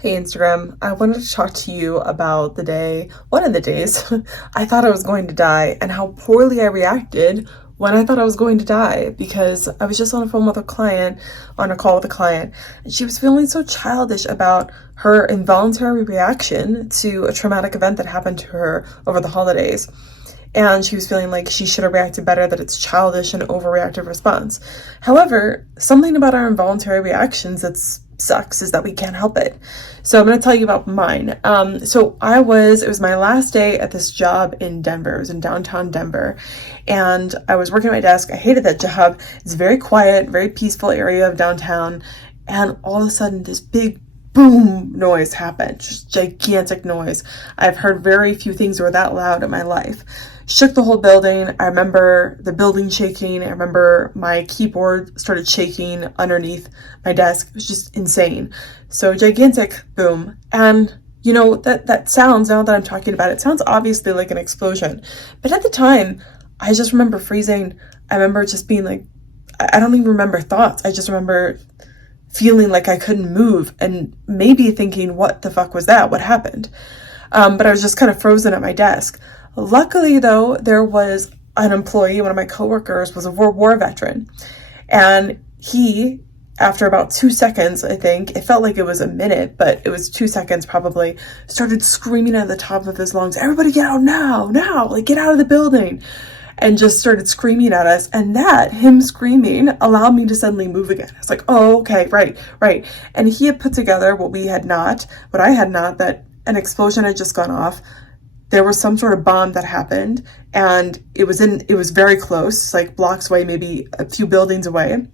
Hey Instagram, I wanted to talk to you about one of the days, I thought I was going to die and how poorly I reacted when I thought I was going to die because I was just on a phone with a client, on a call with a client, and she was feeling so childish about her involuntary reaction to a traumatic event that happened to her over the holidays. And she was feeling like she should have reacted better, that it's childish and overreactive response. However, something about our involuntary reactions that sucks is that we can't help it. So I'm going to tell you about mine. It was my last day at this job in Denver. It was in downtown Denver. And I was working at my desk. I hated that job. It's a very quiet, very peaceful area of downtown. And all of a sudden, this big boom noise happened, just gigantic noise. I've heard very few things were that loud in my life. Shook the whole building. I remember the building shaking. I remember my keyboard started shaking underneath my desk. It was just insane. So gigantic boom. And that sounds, now that I'm talking about it, sounds obviously like an explosion. But at the time, I just remember freezing. I remember just being like, I don't even remember thoughts. I just remember feeling like I couldn't move and maybe thinking, what the fuck was that? What happened? But I was just kind of frozen at my desk. Luckily, though, there was an employee, one of my coworkers was a World War veteran. And he, after about 2 seconds, I think, it felt like it was a minute, but it was 2 seconds probably, started screaming at the top of his lungs, everybody get out now, like get out of the building. And just started screaming at us. And him screaming, allowed me to suddenly move again. It's like, oh, okay, right. And he had put together what I had not, that an explosion had just gone off. There was some sort of bomb that happened, and it was very close, like blocks away, maybe a few buildings away,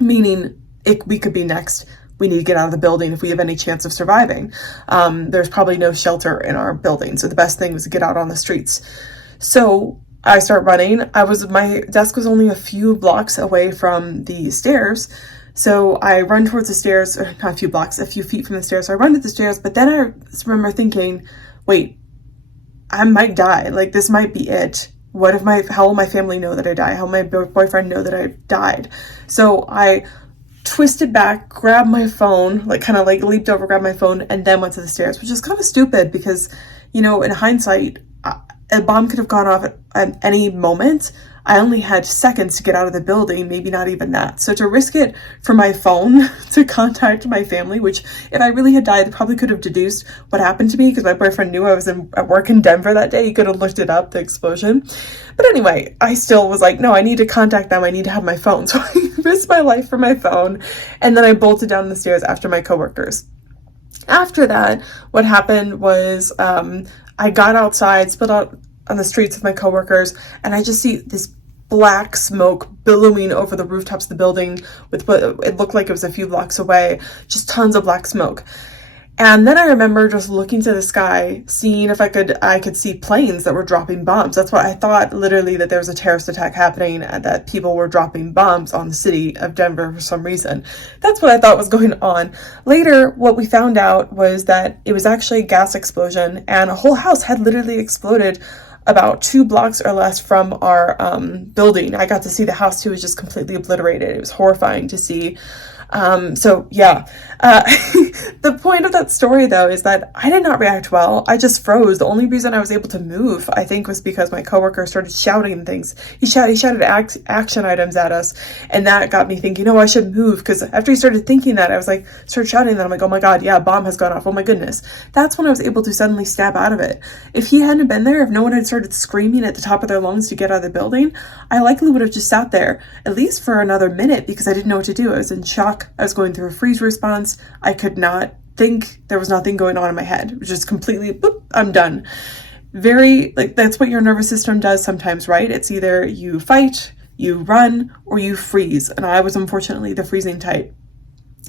meaning we could be next. We need to get out of the building if we have any chance of surviving. There's probably no shelter in our building, so the best thing was to get out on the streets. So I start running. My desk was only a few blocks away from the stairs. So I run towards the stairs, or not a few blocks, a few feet from the stairs. So I run to the stairs, but then I remember thinking, wait, I might die. Like, this might be it. How will my family know that I die? How will my boyfriend know that I died? So I twisted back, grabbed my phone, leaped over, grabbed my phone, and then went to the stairs, which is kind of stupid because, in hindsight, a bomb could have gone off at any moment. I only had seconds to get out of the building, maybe not even that. So to risk it for my phone to contact my family, which if I really had died, they probably could have deduced what happened to me because my boyfriend knew I was at work in Denver that day. He could have looked it up, the explosion. But anyway, I still was like, no, I need to contact them. I need to have my phone. So I risked my life for my phone. And then I bolted down the stairs after my coworkers. After that, what happened was I got outside, spilled out on the streets with my coworkers, and I just see this black smoke billowing over the rooftops of the building with what it looked like it was a few blocks away, just tons of black smoke. And then I remember just looking to the sky, seeing if I could see planes that were dropping bombs. That's what I thought, literally, that there was a terrorist attack happening and that people were dropping bombs on the city of Denver for some reason. That's what I thought was going on. Later, what we found out was that it was actually a gas explosion, and a whole house had literally exploded about 2 blocks or less from our building. I got to see the house too. It was just completely obliterated. It was horrifying to see. The point of that story, though, is that I did not react well. I just froze. The only reason I was able to move, I think, was because my coworker started shouting things. He shouted action items at us, and that got me thinking, oh, I should move, because after he started thinking that, started shouting that, I'm like, oh my god, yeah, a bomb has gone off, oh my goodness. That's when I was able to suddenly snap out of it. If he hadn't been there, if no one had started screaming at the top of their lungs to get out of the building, I likely would have just sat there, at least for another minute, because I didn't know what to do. I was in shock. I was going through a freeze response. I could not think. There was nothing going on in my head. It was just completely, boop, I'm done. That's what your nervous system does sometimes, right? It's either you fight, you run, or you freeze. And I was unfortunately the freezing type.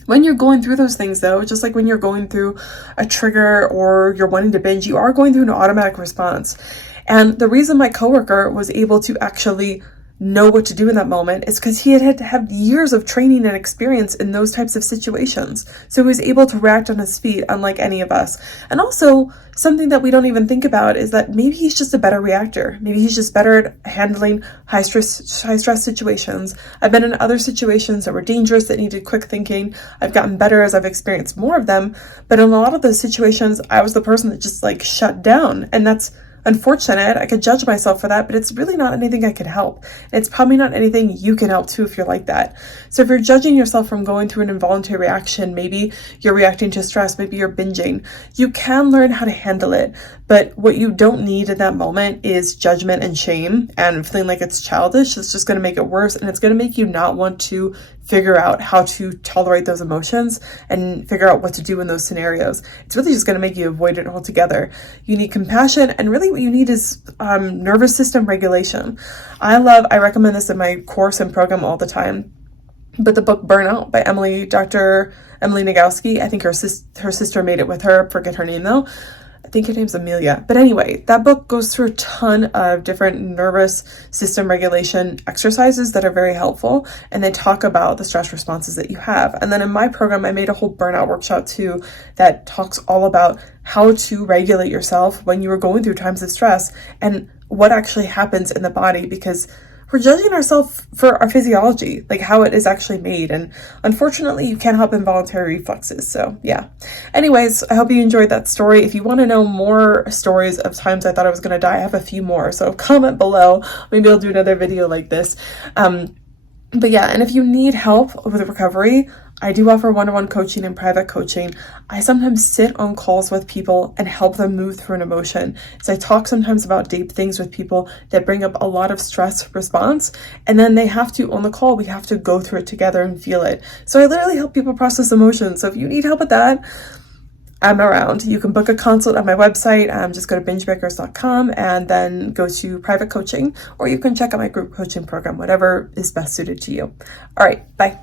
When you're going through those things, though, just like when you're going through a trigger or you're wanting to binge, you are going through an automatic response. And the reason my coworker was able to actually know what to do in that moment is because he had to have years of training and experience in those types of situations. So he was able to react on his feet, unlike any of us. And also, something that we don't even think about is that maybe he's just a better reactor. Maybe he's just better at handling high stress situations. I've been in other situations that were dangerous, that needed quick thinking. I've gotten better as I've experienced more of them. But in a lot of those situations, I was the person that just like shut down. And that's unfortunate. I could judge myself for that, but it's really not anything I could help. It's probably not anything you can help too if you're like that. So if you're judging yourself from going through an involuntary reaction, maybe you're reacting to stress, maybe you're binging, you can learn how to handle it. But what you don't need in that moment is judgment and shame and feeling like it's childish. It's just going to make it worse, and it's going to make you not want to figure out how to tolerate those emotions and figure out what to do in those scenarios. It's really just going to make you avoid it altogether. You need compassion, and really what you need is nervous system regulation. I recommend this in my course and program all the time. But the book Burnout by Dr. Emily Nagoski, I think her sister made it with her, forget her name though. I think her name's Amelia. But anyway, that book goes through a ton of different nervous system regulation exercises that are very helpful. And they talk about the stress responses that you have. And then in my program, I made a whole burnout workshop too that talks all about how to regulate yourself when you are going through times of stress and what actually happens in the body, because we're judging ourselves for our physiology, like how it is actually made. And unfortunately, you can't help involuntary reflexes. So yeah. Anyways, I hope you enjoyed that story. If you want to know more stories of times I thought I was going to die, I have a few more. So comment below. Maybe I'll do another video like this. But yeah, and if you need help with recovery, I do offer one-on-one coaching and private coaching. I sometimes sit on calls with people and help them move through an emotion. So I talk sometimes about deep things with people that bring up a lot of stress response. And then they have to, on the call, we have to go through it together and feel it. So I literally help people process emotions. So if you need help with that, I'm around. You can book a consult on my website. Just go to bingebreakers.com and then go to private coaching, or you can check out my group coaching program, whatever is best suited to you. All right, bye.